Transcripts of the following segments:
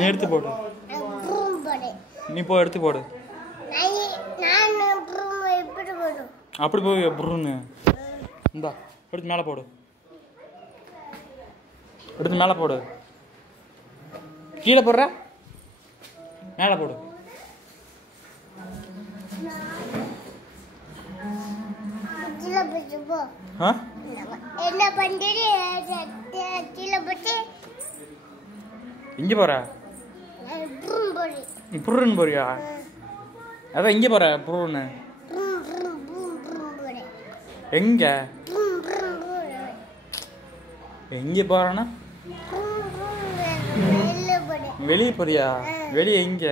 நீ எடுத்து போடு. நீ போ எடுத்து போடு. அப்படி போய் புருன்னு இந்தா எடுத்து மேலே போடு. எடுத்து மேலே போடு. கீழே போடுற மேலே போடு. இங்க போற புருன்னு போறியா? அதான் இங்க போற புருன்னு. எங்க எங்க போறனா? வெளியே போறியா? வெளியே எங்க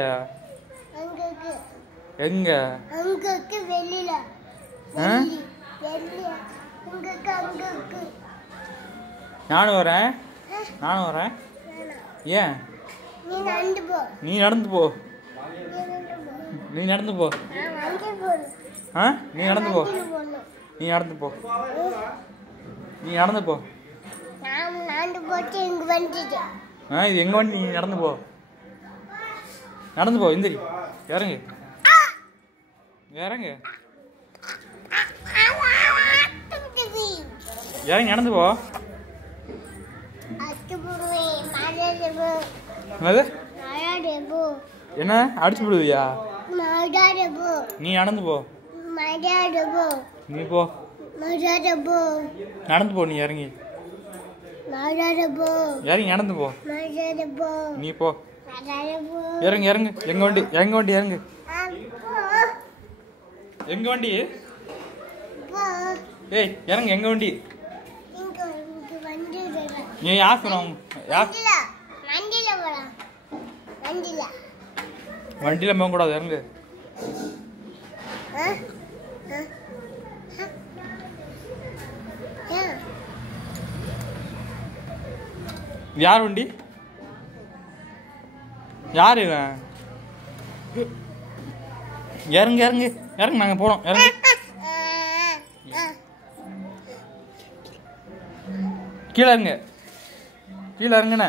எங்க? நானும் வரேன். நானும் வரேன். ஏன்? நீ நடந்து போ. நீ நடந்து போ. நீ நடந்து போ. நீ நடந்து போ. நீ நடந்து போ. இது எங்க வண்டி? நீ நடந்து போ. நடந்து போ. இந்திரி இறங்கு. இறங்கு. இறங்கி நடந்து போ. என்ன அடிச்சு விடுவியா? நீ நடந்து போ. நீ போ. நடந்து போ. நீ இறங்கி இறங்கி நடந்து போ. நீ போ. இறங்கு இறங்கு. எங்க வண்டி? எங்க வண்டி? இறங்கு. எங்க வண்டி? ஏய் இறங்கு. எங்க வண்டி? நீ யார் சொன்ன? வண்டியில போக கூடாது. இறங்கு. யார் வண்டி? யாரு இவன்? இறங்கு இறங்கு இறங்கு. நாங்க போறோம். இறங்கு. கீழே இறங்கு. கீழே இறங்குன.